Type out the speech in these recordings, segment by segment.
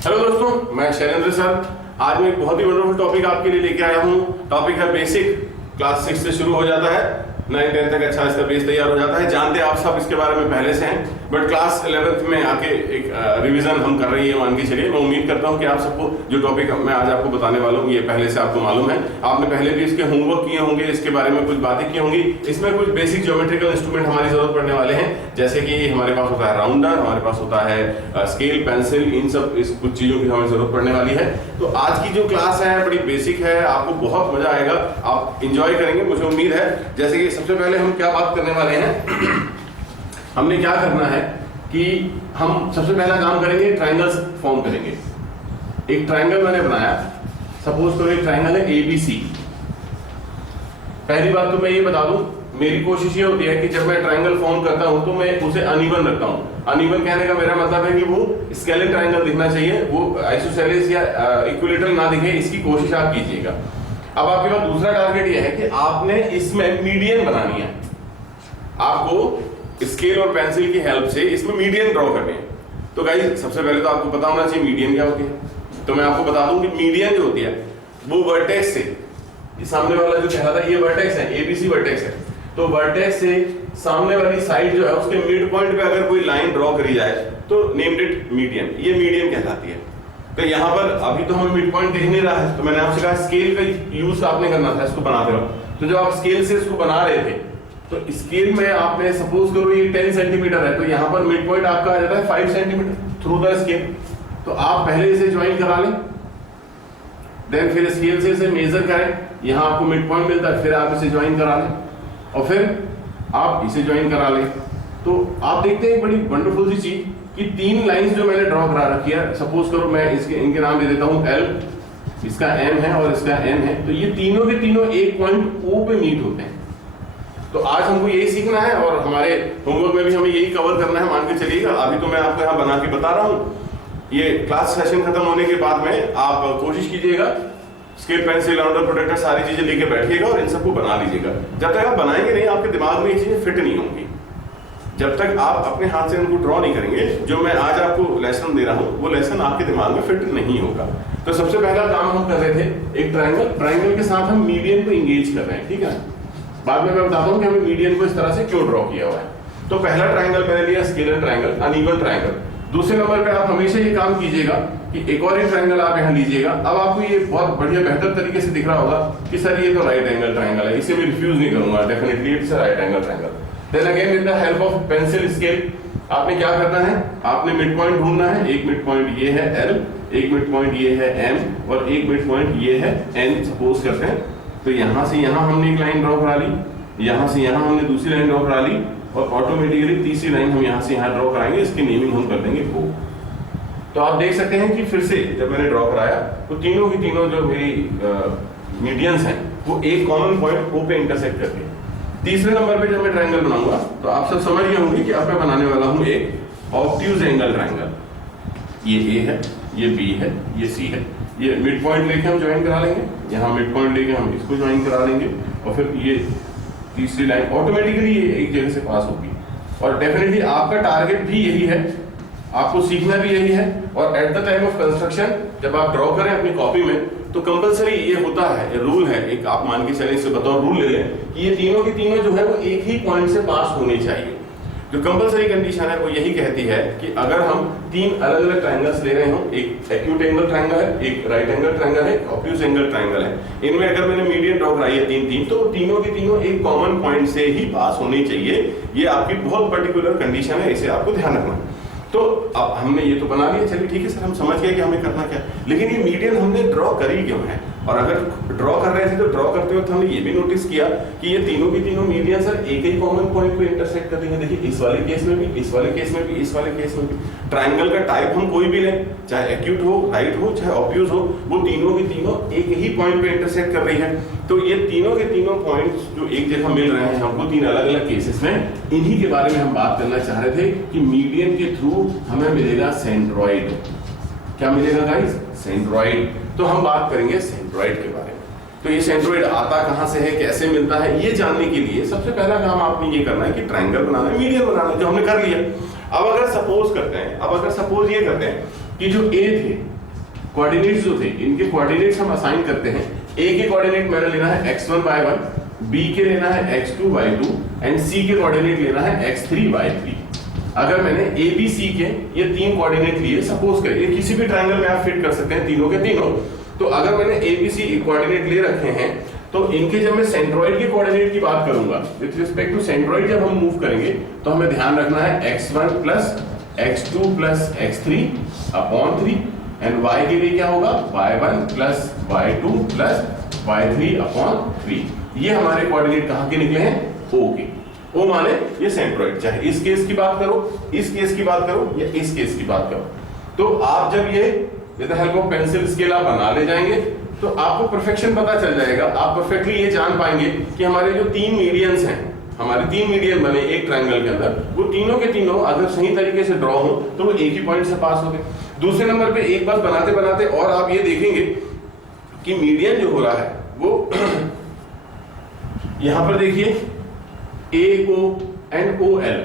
Hello दोस्तों, मैं Shailendra sir. आज मैं एक बहुत ही वंडरफुल टॉपिक आपके लिए लेके आया हूँ। टॉपिक है बेसिक। क्लास 6 से शुरू हो जाता है, 9-10 तक अच्छा इसका बेस तैयार हो जाता है। जानते आप सब इसके बारे में पहले से हैं, बट क्लास 11th में आके एक रिवीजन हम कर रही है, मान के चलिए। मैं उम्मीद करता हूँ कि आप सबको जो टॉपिक मैं आज आपको बताने वाला हूँ ये पहले से आपको मालूम है। आपने पहले भी इसके होमवर्क किए होंगे, इसके बारे में कुछ बातें की होंगी। इसमें कुछ बेसिक ज्योमेट्रिकल इंस्ट्रूमेंट हमारी जरूरत पड़ने वाले हैं, जैसे कि हमारे पास होता है राउंडर, हमारे पास होता है स्केल, पेंसिल, इन सब इस कुछ चीजों की हमें जरूरत पड़ने वाली है। तो आज की जो क्लास है बड़ी बेसिक है, आपको बहुत मजा आएगा, आप इंजॉय करेंगे, मुझे उम्मीद है। जैसे कि सबसे पहले हम क्या बात करने वाले हैं, हमने क्या करना है कि हम सबसे पहला काम करेंगे, ट्रायंगल्स फॉर्म करेंगे। एक ट्रायंगल मैंने बनाया, सपोज करो एक ट्रायंगल है ABC। पहली बात तो मैं ये बता दूं, मेरी कोशिश ये होती है कि जब मैं ट्रायंगल फॉर्म करता हूं तो मैं उसे अनइवन रखता हूं। अनइवन कहने का मेरा मतलब है कि वो स्केलेन ट्रायंगल दिखना चाहिए, वो आइसोसेलेस या इक्विलेटरल ना दिखे, इसकी कोशिश आप कीजिएगा। अब आपके पास दूसरा टारगेट ये है कि आपने इसमें मीडियन बनानी है। आपको स्केल और पेंसिल की हेल्प से इसमें मीडियन ड्रॉ करनी है। तो गाइस, सबसे पहले तो आपको पता होना चाहिए मीडियन क्या होती है। तो मैं आपको बता दूं कि मीडियन जो होती है वो वर्टेक्स से, सामने वाला जो कह रहा था ये वर्टेक्स है, ABC वर्टेक्स है, तो वर्टेक्स से सामने वाली साइड जो है उसके मिड पॉइंट पे अगर कोई लाइन ड्रॉ करी जाए तो नेम्ड इट मीडियन, ये मीडियन कहलाती है। तो यहाँ पर अभी तो हमें मिड पॉइंट दिख नहीं रहा है, तो मैंने आपसे कहा स्केल का यूज आपने करना था, इसको बनाते रहो। तो जब आप स्केल से इसको बना रहे थे तो स्केल में आपने सपोज करो ये 10 सेंटीमीटर है, तो यहाँ पर मिड पॉइंट आपका आ जाता है 5 सेंटीमीटर थ्रू द स्केल। तो आप पहले इसे ज्वाइन करा लें, देन फिर स्केल से इसे मेजर करें, यहाँ आपको मिड पॉइंट मिलता है, फिर आप इसे ज्वाइन करा लें और फिर आप इसे ज्वाइन करा लें। तो आप देखते हैं एक बड़ी वंडरफुल सी चीज कि 3 लाइंस जो मैंने ड्रॉ करा रखी है, सपोज करो मैं इनके नाम दे देता हूँ L, इसका M है और इसका N है, तो ये तीनों के तीनों एक पॉइंट O पे मीट होते हैं। तो आज हमको यही सीखना है और हमारे होमवर्क में भी हमें यही कवर करना है, मान के चलिएगा। अभी तो मैं आपको यहाँ बना के बता रहा हूँ, ये क्लास सेशन खत्म होने के बाद में आप कोशिश कीजिएगा स्केल, पेंसिल, राउंडर, प्रोटेक्टर सारी चीजें लेके बैठिएगा और इन सबको बना लीजिएगा। जब तक आप बनाएंगे नहीं, आपके दिमाग में ये चीजें फिट नहीं होंगी। जब तक आप अपने हाथ से उनको ड्रॉ नहीं करेंगे, जो मैं आज आपको लेसन दे रहा हूँ वो लेसन आपके दिमाग में फिट नहीं होगा। तो सबसे पहला काम हम कर रहे थे एक ट्रायंगल के साथ हम मीडियन को इंगेज कर रहे हैं, ठीक है। बाद में मैं बताता हूँ कि हमने मीडियन को इस तरह से क्यों ड्रॉ किया हुआ है। तो पहला ट्रायंगल मैंने लिया स्केलर ट्रायंगल, अनइवन ट्रायंगल। दूसरे नंबर पे आप हमेशा ये काम कीजिएगा कि एक और ट्रायंगल आप यहाँ लीजिएगा। अब आपको ये बहुत बढ़िया बेहतर तरीके से दिख रहा होगा कि सर ये तो राइट एंगल ट्रायंगल है, इसे मैं रिफ्यूज नहीं करूंगा, definitely it's a right angle triangle. Then again with the help of pencil scale आपने क्या करना है, आपने मिड पॉइंट ढूंढना है। एक मिड पॉइंट ये है L, एक मिड पॉइंट ये है M और एक मिड पॉइंट ये है N सपोज करते हैं। तो यहाँ से यहाँ हमने एक लाइन ड्रॉ करा ली, यहाँ से यहाँ हमने दूसरी लाइन ड्रॉ करा ली और ऑटोमेटिकली तीसरी लाइन हम यहाँ से यहाँ ड्रॉ कराएंगे, इसकी नेमिंग हम कर देंगे O। तो आप देख सकते हैं कि फिर से जब मैंने ड्रॉ कराया तो तीनों की तीनों जो मेरी मीडियंस हैं वो एक कॉमन पॉइंट O पे इंटरसेक्ट करके। तीसरे नंबर पे जब मैं ट्रायंगल बनाऊंगा तो आप सब समझ गए होंगे कि अब मैं बनाने वाला हूं एक ऑब्ट्यूज एंगल ट्रायंगल। ये A है, ये B है, ये C है। ये मिड पॉइंट लेके हम ज्वाइन करा लेंगे, यहाँ मिड पॉइंट लेके हम इसको ज्वाइन करा लेंगे और फिर ये तीसरी लाइन ऑटोमेटिकली ये एक जगह से पास होगी। और डेफिनेटली आपका टारगेट भी यही है, आपको सीखना भी यही है। और at the time of construction जब आप ड्रॉ करें अपनी कॉपी में तो कंपलसरी ये होता है, रूल है एक, आप मान के चले इससे बताओ रूल ले लें कि ये तीनों की तीनों जो है वो एक ही पॉइंट से पास होने चाहिए। जो कंपलसरी कंडीशन है वो यही कहती है कि अगर हम 3 अलग अलग ट्रायंगल्स ले रहे हो, एक एक्यूट एंगल ट्रायंगल है, एक राइट एंगल ट्रायंगल है, ऑब्ट्यूज एंगल ट्रायंगल है, इनमें अगर मैंने मीडियन ड्रॉ कराई है 3-3 तो तीनों की तीनों एक कॉमन पॉइंट से ही पास होनी चाहिए। ये आपकी बहुत पर्टिकुलर कंडीशन है, इसे आपको ध्यान रखना। तो अब हमने ये तो बना लिया, चलिए ठीक है सर, हम समझ गए कि हमें करना क्या, लेकिन ये मीडियन हमने ड्रॉ करी क्यों है। और अगर ड्रॉ कर रहे थे तो ड्रॉ करते वक्त हमने ये भी नोटिस किया कि ये तीनों की तीनों मीडियन सर एक ही कॉमन पॉइंट पे इंटरसेक्ट कर देंगे। देखिए इस वाले केस में भी, इस वाले केस में भी, इस वाले केस में भी। ट्रायंगल का टाइप हम कोई भी लें, चाहे एक्यूट हो, राइट हो, चाहे ऑब्ट्यूज हो, वो तीनों की तीनों एक ही पॉइंट पे इंटरसेक्ट कर रही है। तो ये तीनों के तीनों पॉइंट्स जो एक जगह मिल रहे हैं हमको 3 अलग अलग केसेस में, इन्हीं के बारे में हम बात करना चाह रहे थे कि मीडियन के थ्रू हमें मिलेगा सेंट्रॉइड। क्या मिलेगा गाइस? सेंट्रॉइड। तो हम बात करेंगे सेंट्रॉइड के बारे में। तो ये सेंट्रॉइड आता कहां से है, कैसे मिलता है, ये जानने के लिए सबसे पहला काम आपने ये करना है कि ट्रायंगल बनाना है, मीडियन बनाना है, जो हमने कर लिया। अब अगर सपोज ये करते हैं कि जो ए थे कोऑर्डिनेट्स जो थे, इनके कोऑर्डिनेट्स हम असाइन करते हैं। ए के कोऑर्डिनेट मैंने लेना है x1 y1, बी के लेना है x2 y2 एंड सी के कोऑर्डिनेट लेना है x3 y3। अगर मैंने ए बी सी के ये तीन कोऑर्डिनेट लिए, सपोज करिए किसी भी ट्रायंगल में आप फिट कर सकते हैं तीनों के तीनों, तो अगर मैंने ए बी सी कोऑर्डिनेट ले रखे हैं तो इनके जब मैं सेंट्रोइड के कोऑर्डिनेट की बात करूंगा विद रिस्पेक्ट टू सेंट्रोइड जब हम मूव करेंगे तो हमें ध्यान रखना है x1 plus x2 plus x3 upon 3 and y के लिए क्या होगा y1 plus y2 plus y3 upon 3। ये हमारे कोऑर्डिनेट कहां के निकले हैं O के। O माने ये सेंट्रोइड, चाहे इस केस की बात करो, इस केस की बात करो या इस केस की बात करो। तो आप जब ये with the help of pencil scale आप बना ले जाएंगे तो आपको परफेक्शन पता चल जाएगा। आप परफेक्टली ये जान पाएंगे कि हमारे जो तीन मीडियंस हैं, हमारे तीन मीडियन बने एक ट्रायंगल के अंदर, वो तीनों के तीनों अगर सही तरीके से ड्रॉ हो तो वो एक ही पॉइंट से पास होते। दूसरे नंबर पे एक बात बनाते बनाते और आप ये देखेंगे कि मीडियन जो हो रहा है वो यहां पर देखिए AO एंड OL,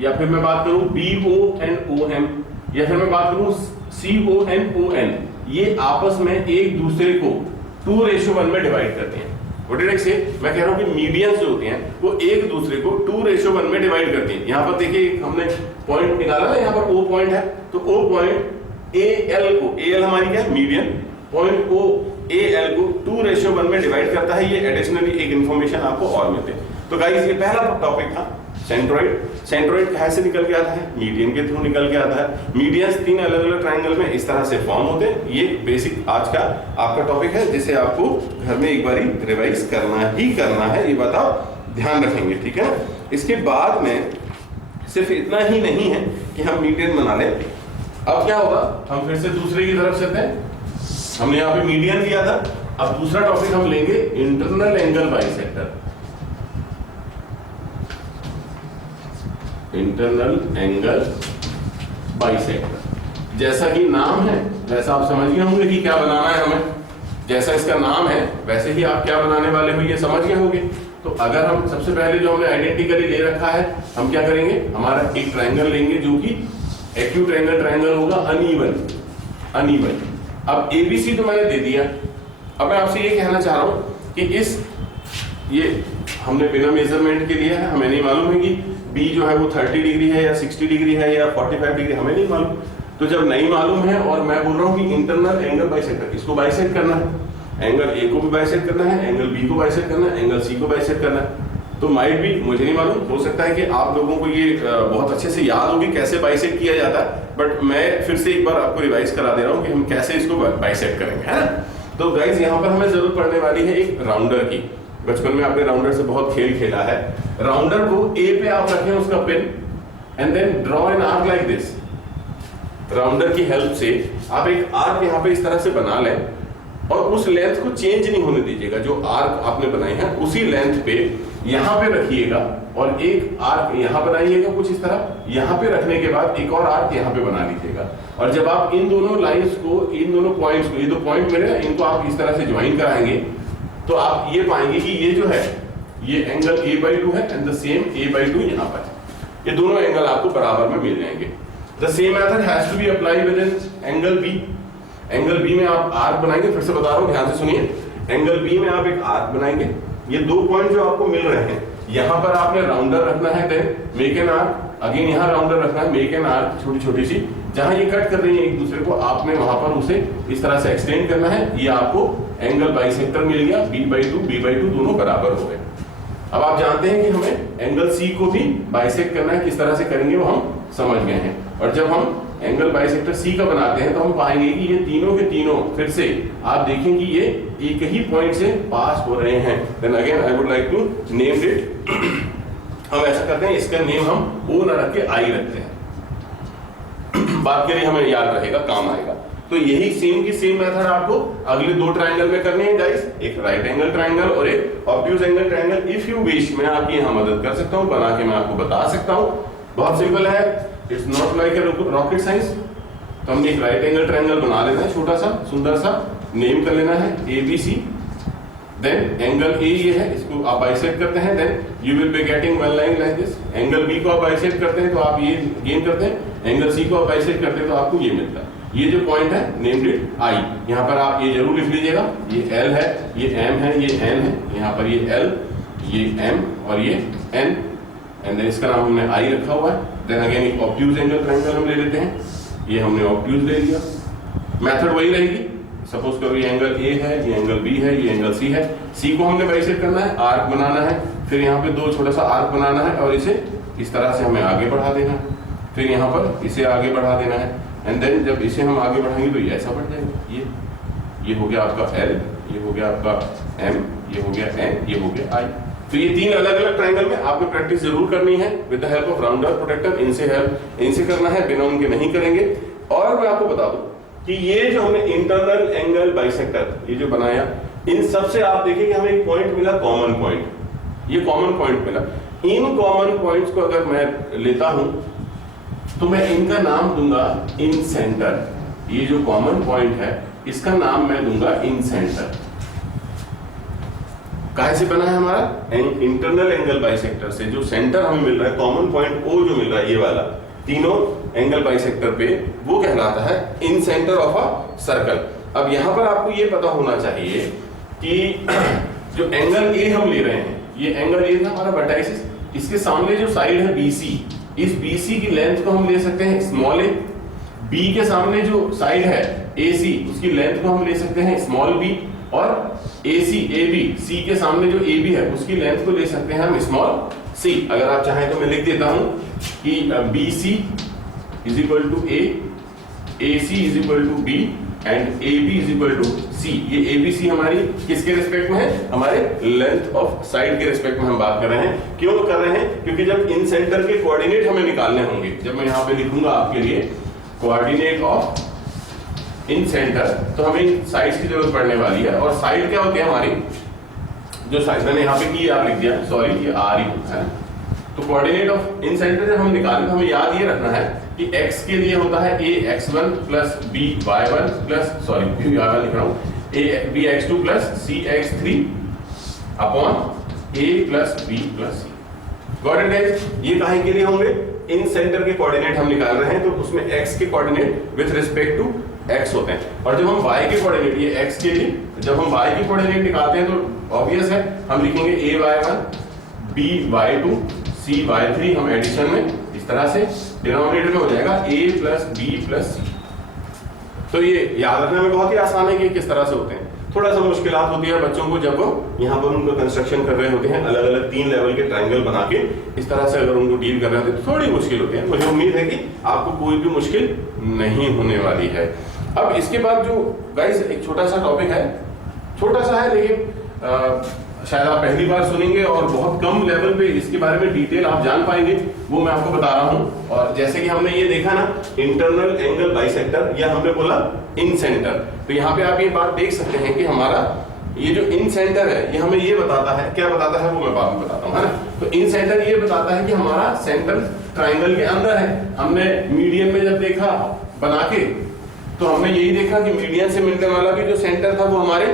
या फिर मैं बात करूं BO एंड OM, या फिर मैं बात करूं CO एंड ON, ये आपस में एक दूसरे को 2:1 में डिवाइड करते हैं। What did I say? मैं कह रहा हूं कि मीडियंस जो होते हैं वो एक दूसरे को 2:1 में डिवाइड करते हैं। यहां पर देखिए हमने पॉइंट निकाला ना, यहां पर O पॉइंट है तो O पॉइंट AL को, AL हमारी क्या है मीडियन, पॉइंट O AL को 2:1 में डिवाइड करता है। ये एडिशनली एक इंफॉर्मेशन आपको और मिलते हैं। तो गाइस ये पहला टॉपिक था सेंट्रोइड। सेंट्रोइड कहां से निकल के आता है, मीडियन के थ्रू निकल के आता है। मीडियंस तीन अलग अलग ट्रायंगल में इस तरह से फॉर्म होते हैं। ये बेसिक आज का आपका टॉपिक है जिसे आपको घर में एक बारी रिवाइज करना ही करना है, ये बात आप ध्यान रखेंगे, ठीक है। इसके बाद में सिर्फ इतना ही नहीं है कि हम मीडियन बना लें, अब क्या होगा हम फिर से दूसरे की तरफ चलते हैं। हमने यहाँ पे मीडियन लिया था, अब दूसरा टॉपिक हम लेंगे internal angle bisector. Internal angle bisector, जैसा कि नाम है वैसा आप समझ गए होंगे कि क्या बनाना है हमें। जैसा इसका नाम है वैसे ही आप क्या बनाने वाले हो ये समझ गए होंगे। तो अगर हम सबसे पहले जो हमने आइडेंटिकली ले रखा है, हम क्या करेंगे, हमारा एक ट्रायंगल लेंगे जो कि एक्यूट एंगल ट्रायंगल होगा, अनइवन। अब ABC तो मैंने दे दिया। अब मैं आपसे ये कहना चाह रहा हूं कि ये हमने बिना मेजरमेंट के लिया है, हमें नहीं मालूम है कि B जो है वो 30 डिग्री है या 60 डिग्री है या 45 डिग्री, हमें नहीं मालूम। तो जब नहीं मालूम है और मैं बोल रहा हूँ कि इंटरनल एंगल बाइसेक्टर, इसको बाइसेक्ट करना है, एंगल A को भी बाइसेक्ट करना है, एंगल B को बाइसेक्ट करना है, एंगल C को बाइसेक्ट करना है। तो माइट भी, मुझे नहीं मालूम, हो सकता है कि आप लोगों को ये बहुत अच्छे से याद होगी कैसे बाइसेक्ट किया जाता है, बट मैं फिर से एक बार आपको रिवाइज करा दे रहा हूँ कि हम कैसे इसको बाइसेक्ट करेंगे, है ना। तो गाइज यहाँ पर हमें जरूरत पड़ने वाली है एक राउंडर की। बचपन में आपने राउंडर से बहुत खेल खेला है। राउंडर को A पे आप रखें उसका pin and then draw an arc like this. Rounder की हेल्प से आप एक आर्क यहाँ पे इस तरह से बना लें और उस लेंथ को चेंज नहीं होने दीजिएगा। जो आर्क आपने बनाए हैं उसी लेंथ पे यहाँ पे रखिएगा और एक आर्क यहाँ बनाइएगा कुछ इस तरह। यहाँ पे रखने के बाद एक और आर्क यहाँ पे बना लीजिएगा और जब आप इन दोनों लाइंस को, इन दोनों पॉइंट्स को, ये दो पॉइंट मिले ना, इनको आप इस तरह से ज्वाइन कराएंगे तो आप ये पाएंगे कि ये जो है ये एंगल A/2 है एंड द सेम A/2 यहाँ पर। ये दोनों एंगल आपको बराबर में मिल जाएंगे। The same method has to be applied with an angle B। Angle B में आप आर्क बनाएंगे, फिर से बता रहा हूँ ध्यान से सुनिए। एंगल B में आप एक आर्क बनाएंगे, ये दो पॉइंट जो आपको मिल रहे हैं यहाँ पर आपने राउंडर रखना है, then make an arc, again यहाँ राउंडर रखना है, मेक एन आर्क छोटी छोटी सी, जहां ये कट कर रही है एक दूसरे को आपने वहां पर उसे इस तरह से एक्सटेंड करना है। ये आपको एंगल बाइसेक्टर मिल गया, B/2 दोनों बराबर हो गए। अब आप जानते हैं कि हमें एंगल C को भी बाइसेक्ट करना है, किस तरह से करेंगे वो हम समझ गए हैं। और जब हम एंगल बाइसेक्टर C का बनाते हैं तो हम पाएंगे कि ये तीनों के तीनों फिर से आप देखें कि ये एक ही पॉइंट से पास हो रहे हैं। Then again I would like to name it. हम ऐसा करते हैं, इसका नेम हम O ना रख के I रखते हैं, बात के लिए हमें याद रहेगा, काम आएगा। तो यही सेम की सेम मेथड आपको अगले दो ट्रायंगल में करनी है गाइस, एक राइट एंगल ट्रायंगल और एक obtuse angle triangle. If you wish मैं आपकी यहाँ मदद कर सकता हूँ, बना के मैं आपको बता सकता हूँ। बहुत सिंपल है, it's not like a rocket science. तो हमने एक राइट एंगल ट्रायंगल बना लेना है, छोटा सा सुंदर सा, नेम कर लेना है ABC। देन एंगल A ये है, इसको आप बाइसेक्ट करते हैं, then you will be getting one line like this. Angle B को आप बाइसेक्ट करते हैं तो आप ये गेन करते हैं, एंगल सी को आप बाइसेक्ट करते हैं तो आपको ये मिलता है। ये जो पॉइंट है नेम्ड इट आई। यहाँ पर आप ये जरूर लिख लीजिएगा, ये एल है, ये एम है, ये एन है, यहाँ पर ये एल, ये एम और ये एन, एंड देन इसका नाम हमने आई रखा हुआ है। देन अगेन एक ऑब्ट्यूज एंगल ट्रायंगल हम ले लेते हैं, ये हमने ऑब्ट्यूज ले लिया। मेथड वही रहेगी, सपोज करो ये एंगल ए है, ये एंगल बी है, ये एंगल सी है। सी को हमने बाइसेक्ट करना है, आर्क बनाना है, फिर यहाँ पे दो छोटा सा आर्क बनाना है और इसे इस तरह से हमें आगे बढ़ा देना है, फिर यहाँ पर इसे आगे बढ़ा देना है, एंड देन जब इसे हम आगे बढ़ाएंगे तो ये ऐसा बढ़ जाएगा। ये हो गया आपका एल, ये हो गया आपका एम, ये हो गया एन, ये हो गया आई। तो ये तीन अलग अलग ट्रायंगल में आपको प्रैक्टिस जरूर करनी है with the help of rounder protractor. इनसे करना है, बिना उनके नहीं करेंगे। और मैं आपको बता दूं कि ये जो हमने इंटरनल एंगल बाइसेक्टर ये जो बनाया, इन सब से आप देखेंगे हमें एक पॉइंट मिला, कॉमन पॉइंट। ये कॉमन पॉइंट मिला। इन कॉमन पॉइंट्स को अगर मैं लेता हूं तो मैं इनका नाम दूंगा इन सेंटर। ये जो कॉमन पॉइंट है इसका नाम मैं दूंगा इन सेंटर। काहे से बना है हमारा? इंटरनल एंगल बाइसेक्टर से जो सेंटर हमें मिल रहा है, कॉमन पॉइंट ओ जो मिल रहा है ये वाला तीनों एंगल बाइसेक्टर पे, वो कहलाता है इन सेंटर ऑफ अ सर्कल। अब यहां पर आपको ये पता होना चाहिए कि जो एंगल ए हम ले रहे हैं, ये एंगल ए था हमारा वर्टाइसिस, इसके सामने जो साइड है बीसी, इस बीसी की लेंथ को हम ले सकते हैं स्मॉल ए। बी के सामने जो साइड है एसी, उसकी लेंथ को हम ले सकते हैं स्मॉल बी। और एसी एबी, सी के सामने जो एबी है उसकी लेंथ को ले सकते हैं हम स्मॉल सी। अगर आप चाहें तो मैं लिख देता हूं कि BC is equal to A, AC is equal to B and AB is equal to C. ये ABC हमारी किसके रिस्पेक्ट में है? हमारे लेंथ ऑफ साइड के रिस्पेक्ट में हम बात कर रहे हैं। क्यों कर रहे हैं? क्योंकि जब इन सेंटर के कोऑर्डिनेट हमें निकालने होंगे, जब मैं यहाँ पे लिखूंगा आपके लिए कोऑर्डिनेट ऑफ इन सेंटर, तो हमें इन साइड्स की जरूरत पड़ने वाली है। और साइड क्या होती है हमारी? जो साइड मैंने यहाँ पे की आप लिख दिया, सॉरी ये आर ही होता है। तो कोऑर्डिनेट ऑफ इन सेंटर जब हम निकालें तो हमें याद ये रखना है कि x के लिए होता है a x1 plus b y1 plus sorry b y1 लिख रहा हूँ a b x2 plus c x3 upon a plus b plus c। Got it guys? ये काहे के लिए होंगे? इन सेंटर के कोऑर्डिनेट हम निकाल रहे हैं तो उसमें x के coordinate with respect to x होते हैं। और जब हम y के कोऑर्डिनेट, ये x के लिए जब हम y के कोऑर्डिनेट निकालते हैं तो ऑब्वियस है हम लिखेंगे a y1 b y2 c y3, हम एडिशन में इस तरह से डिनोमिनेटर में हो जाएगा a plus b plus c। तो ये याद रखने में बहुत ही आसान है कि किस तरह से होते हैं। थोड़ा सा मुश्किलात होती है बच्चों को जब वो यहाँ पर उनको कंस्ट्रक्शन कर रहे होते हैं, अलग अलग 3 लेवल के ट्रायंगल बना के इस तरह से अगर उनको डील कर रहे होते हैं तो थोड़ी मुश्किल होती है। मुझे उम्मीद है कि आपको कोई भी मुश्किल नहीं होने वाली है। अब इसके बाद जो गाइस एक छोटा सा टॉपिक है, छोटा सा है लेकिन शायद आप पहली बार सुनेंगे और बहुत कम लेवल पे इसके बारे में डिटेल आप जान पाएंगे, वो मैं आपको बता रहा हूं। और जैसे कि हमने ये देखा ना इंटरनल एंगल बाइसेक्टर, या हमने बोला इन सेंटर, तो यहाँ पे आप ये बात देख सकते हैं कि हमारा ये जो इन सेंटर है ये हमें ये बताता है, क्या बताता है वो मैं बाद में बताता हूँ, है ना। तो इन सेंटर ये बताता है कि हमारा सेंटर ट्राइंगल के अंदर है। हमने मीडियन में जब देखा बना के तो हमने यही देखा कि मीडियन से मिलने वाला भी जो सेंटर था वो हमारे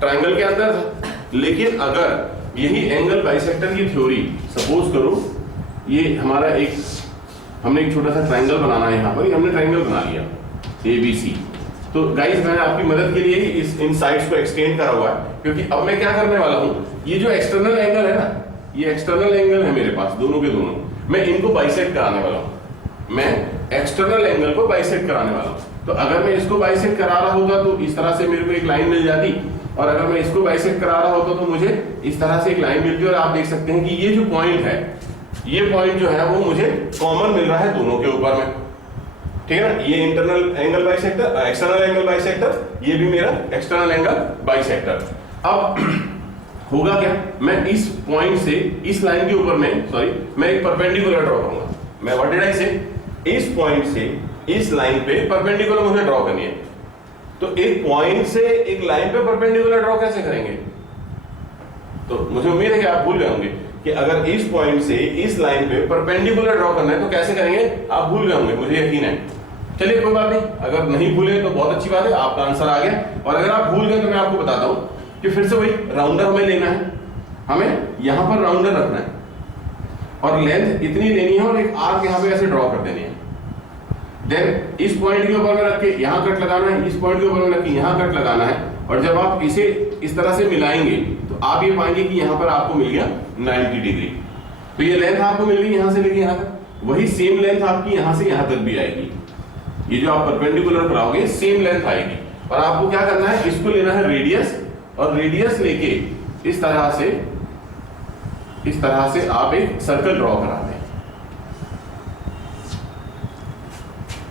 ट्राइंगल के अंदर था। लेकिन अगर यही एंगल बाइसेक्टर की थ्योरी, सपोज करो ये हमारा हमने एक छोटा सा ट्राइंगल बनाना है, यहाँ पर हमने ट्राइंगल बना लिया ABC। तो गाइस मैंने आपकी मदद के लिए ही इन साइड्स को एक्सटेंड करा हुआ है, क्योंकि अब मैं क्या करने वाला हूँ, ये जो एक्सटर्नल एंगल है ना, ये एक्सटर्नल एंगल है मेरे पास, दोनों के दोनों, मैं इनको बाइसेक्ट कराने वाला हूँ। मैं एक्सटर्नल एंगल को बाइसेक्ट कराने वाला हूँ। तो अगर मैं इसको बाइसेक्ट करा रहा होता तो इस तरह से मेरे को एक लाइन मिल जाती, और अगर मैं इसको बाइसेक्ट करा रहा होता तो मुझे इस तरह से एक लाइन मिलती। और आप देख सकते हैं कि ये जो पॉइंट है, ये पॉइंट जो है वो मुझे कॉमन मिल रहा है दोनों के ऊपर में, ठीक है ना। ये internal angle bisector, external angle bisector, ये भी मेरा एक्सटर्नल एंगल बाइसेक्टर। अब होगा क्या, मैं इस पॉइंट से इस लाइन के ऊपर में मैं एक परपेंडिकुलर ड्रॉ करूंगा। मैं व्हाट डिड आई से, इस पॉइंट से इस लाइन पे परपेंडिकुलर मुझे ड्रॉ करनी है। तो एक पॉइंट से एक लाइन पे परपेंडिकुलर ड्रॉ कैसे करेंगे? तो मुझे उम्मीद है कि आप भूल गए होंगे कि अगर इस पॉइंट से इस लाइन पे परपेंडिकुलर ड्रॉ करना है तो कैसे करेंगे, आप भूल गए होंगे, मुझे यकीन है। चलिए कोई बात नहीं, अगर नहीं भूले तो बहुत अच्छी बात है, आपका आंसर आ गया। और अगर आप भूल गए तो मैं आपको बताता हूं कि फिर से वही राउंडर हमें लेना है, हमें यहां पर राउंडर रखना है। और लेंथ इतनी लेनी है और एक आर्क यहाँ पे ऐसे ड्रॉ कर देनी है। देन इस पॉइंट के ऊपर में रख के यहाँ कट लगाना है, इस पॉइंट के ऊपर में रख के यहाँ कट लगाना है, और जब आप इसे इस तरह से मिलाएंगे तो आप ये पाएंगे कि यहाँ पर आपको मिल गया 90 डिग्री। तो ये लेंथ आपको मिल गई यहाँ से लेके यहाँ तक, वही सेम लेंथ आपकी यहाँ से यहाँ तक भी आएगी। ये जो आप परपेंडिकुलर बनाओगे सेम लेंथ आएगी, और आपको क्या करना है, इसको लेना है रेडियस, और रेडियस लेके इस तरह से आप एक सर्कल ड्रॉ कराते हैं।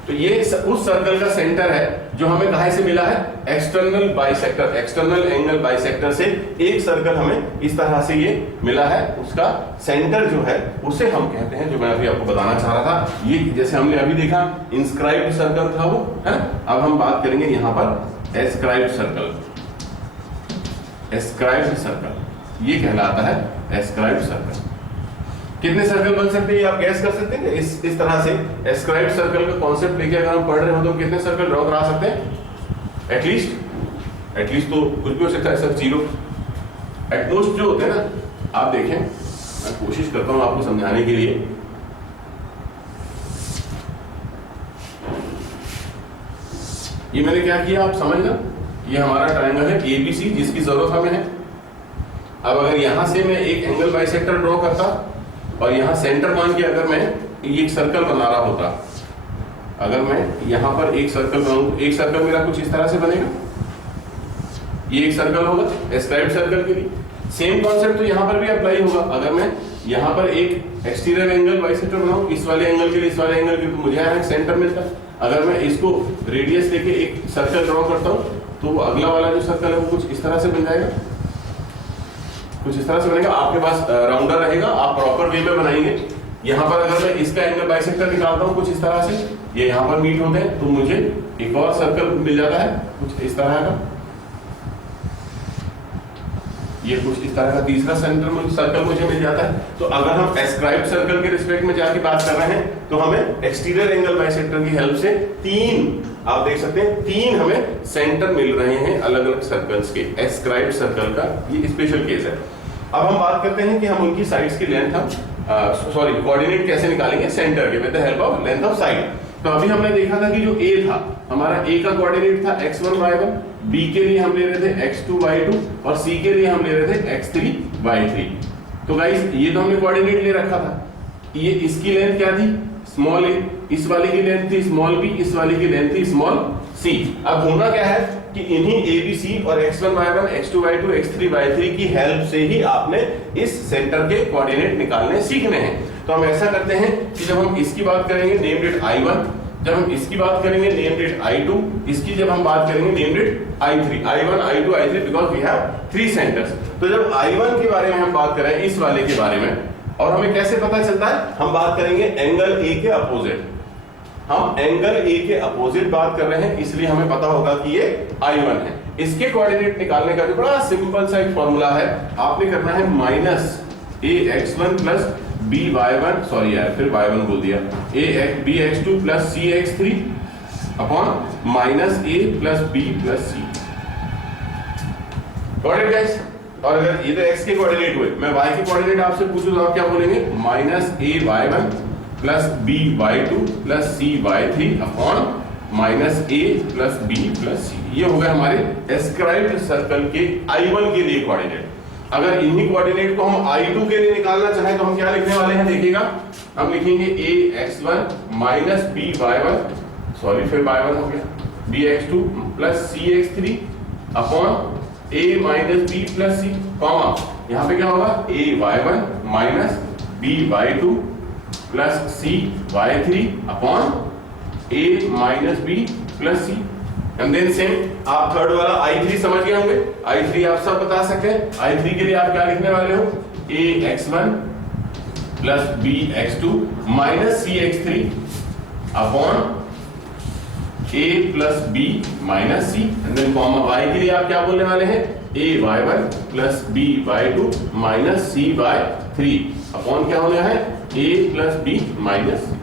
तो ये उस सर्कल का सेंटर है जो हमें कहां से मिला है, external bisector, external angle bisector से एक सर्कल हमें इस तरह से ये मिला है। उसका सेंटर जो है उसे हम कहते हैं, जो मैं अभी आपको बताना चाह रहा था, ये जैसे हमने अभी देखा इंस्क्राइब्ड सर्कल था वो, है ना। अब हम बात करेंगे यहां पर एस्क्राइब्ड सर्कल। एस्क्राइब्ड सर्कल ये कहलाता है एस्क्राइब्ड सर्कल। कितने सर्कल बन सकते हैं आप गैस कर सकते हैं? इस तरह से एस्क्राइब्ड सर्कल का कॉन्सेप्ट लेके अगर हम पढ़ रहे हो तो कितने सर्कल ड्रॉ करा सकते हैं? एटलीस्ट तो कुछ भी हो सकता है सर, 0 एटमोस्ट जो होते हैं ना, आप देखें, मैं कोशिश करता हूं आपको समझाने के लिए। ये मैंने क्या किया आप समझना, ये हमारा ट्रायंगल है ABC जिसकी जरूरत हमें है। अब अगर यहां से मैं एक एंगल बाइसेक्टर ड्रॉ करता और यहां सेंटर मान के अगर मैं एक सर्कल बना रहा होता, अगर मैं यहां पर एक सर्कल बनाऊं, एक सर्कल मेरा कुछ इस तरह से बनेगा, ये एक सर्कल होगा एस्क्राइब्ड सर्कल के लिए। सेम कॉन्सेप्ट तो यहां पर भी अप्लाई होगा। अगर मैं यहां पर एक एक्सटीरियर एंगल बाइसेक्टर बनाऊं, इस वाले एंगल के लिए, इस वाले एंगल के लिए, तो मुझे यहां सेंटर मिलता है। अगर मैं इसको रेडियस लेके एक सर्कल ड्रॉ करता हूं तो वो अगला वाला जो सर्कल है वो कुछ इस तरह से बन जाएगा, कुछ इस तरह से बनेगा। आपके पास राउंडर रहेगा, आप प्रॉपर वे में बनाएंगे। यहाँ पर अगर मैं इसका एंगल बाइसेक्टर निकालता हूँ कुछ इस तरह से, ये यहाँ पर मीट होते हैं, तो मुझे एक और सर्कल मिल जाता है कुछ इस तरह का, ये कुछ इस तरह का तीसरा सर्कल मुझे मिल जाता है। तो अगर हम एस्क्राइब्ड सर्कल के रिस्पेक्ट में जाके बात कर रहे हैं तो हमें एक्सटीरियर एंगल बाइसेक्टर की हेल्प से 3, आप देख सकते हैं 3 हमें सेंटर मिल रहे हैं अलग अलग सर्कल्स के। एस्क्राइब्ड सर्कल का ये स्पेशल केस है। अब हम बात करते हैं कि हम उनकी साइड्स की लेंथ हम कोऑर्डिनेट कैसे निकालेंगे सेंटर के with the help of length of side. तो अभी हमने देखा था कि जो A था हमारा, A का कोऑर्डिनेट था x1 y1, B के लिए हम ले रहे थे x2 y2 और C के लिए हम ले रहे थे x3 y3। तो गाइस ये तो हमने कोऑर्डिनेट ले रखा था। ये इसकी लेंथ क्या थी, स्मॉल a, इस वाले की लेंथ थी स्मॉल b, इस वाले की लेंथ थी स्मॉल c। अब होना क्या है कि इन्हीं ABC और x1 y1, x2 y2, x3 y3 की हेल्प से ही आपने इस सेंटर के कोऑर्डिनेट निकालने सीखने हैं। तो हम ऐसा करते हैं कि जब हम इसकी बात करेंगे नेम डेट I1, जब हम इसकी बात करेंगे नेम डेट I2, इसकी जब हम बात करेंगे name that I3, I1, I2, I3 because we have 3 centres. तो जब I1 के बारे में हम बात करें, इस वाले के बारे में, और हमें कैसे पता चलता है, हम बात करेंगे एंगल A के अपोजिट। हम एंगल A के अपोजिट बात कर रहे हैं, इसलिए हमें पता होगा कि ये I1 है। इसके कोऑर्डिनेट निकालने का जो बड़ा सिंपल सा एक फॉर्मूला है, आपने करना है minus ax1 plus by1, sorry यार फिर y1 बोल दिया, bx2 plus cx3 upon minus a plus b plus c। Got it guys? और अगर ये तो x के कोऑर्डिनेट हुए, मैं y के कोऑर्डिनेट आपसे पूछूं तो आप क्या बोलेंगे, minus ay1 plus by2 plus cy3 upon minus a plus b plus c। ये हो गया हमारे एस्क्राइब्ड सर्कल के I1 के लिए कोऑर्डिनेट। अगर इन्हीं कोऑर्डिनेट को हम I2 के लिए निकालना चाहें तो हम क्या लिखने वाले हैं, देखिएगा, हम लिखेंगे ax1 माइनस by1, सॉरी फिर y1 हो गया, bx2 plus cx3 upon a minus b plus c, comma यहाँ पे क्या होगा, ay1 minus by2 plus cy3 upon a minus b plus c। And then same आप थर्ड वाला I3 समझ गए होंगे। I3 आप सब बता सकते हैं। I3 के लिए आप क्या लिखने वाले हो, ax1 plus bx2 minus cx3 upon a plus b minus c। And then comma y के लिए आप क्या बोलने वाले हैं, ay1 plus by2 minus cy3 upon क्या होना है, a plus b minus c।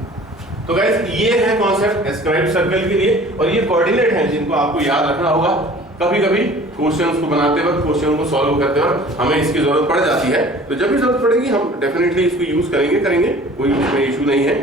तो गाइस ये है कॉन्सेप्ट एस्क्राइब्ड सर्कल के लिए, और ये कोऑर्डिनेट हैं जिनको आपको याद रखना होगा। कभी कभी क्वेश्चंस को बनाते वक्त, क्वेश्चन को सॉल्व करते वक्त हमें इसकी जरूरत पड़ जाती है, तो जब भी जरूरत पड़ेगी हम डेफिनेटली इसको यूज करेंगे, कोई उसमें इशू नहीं है।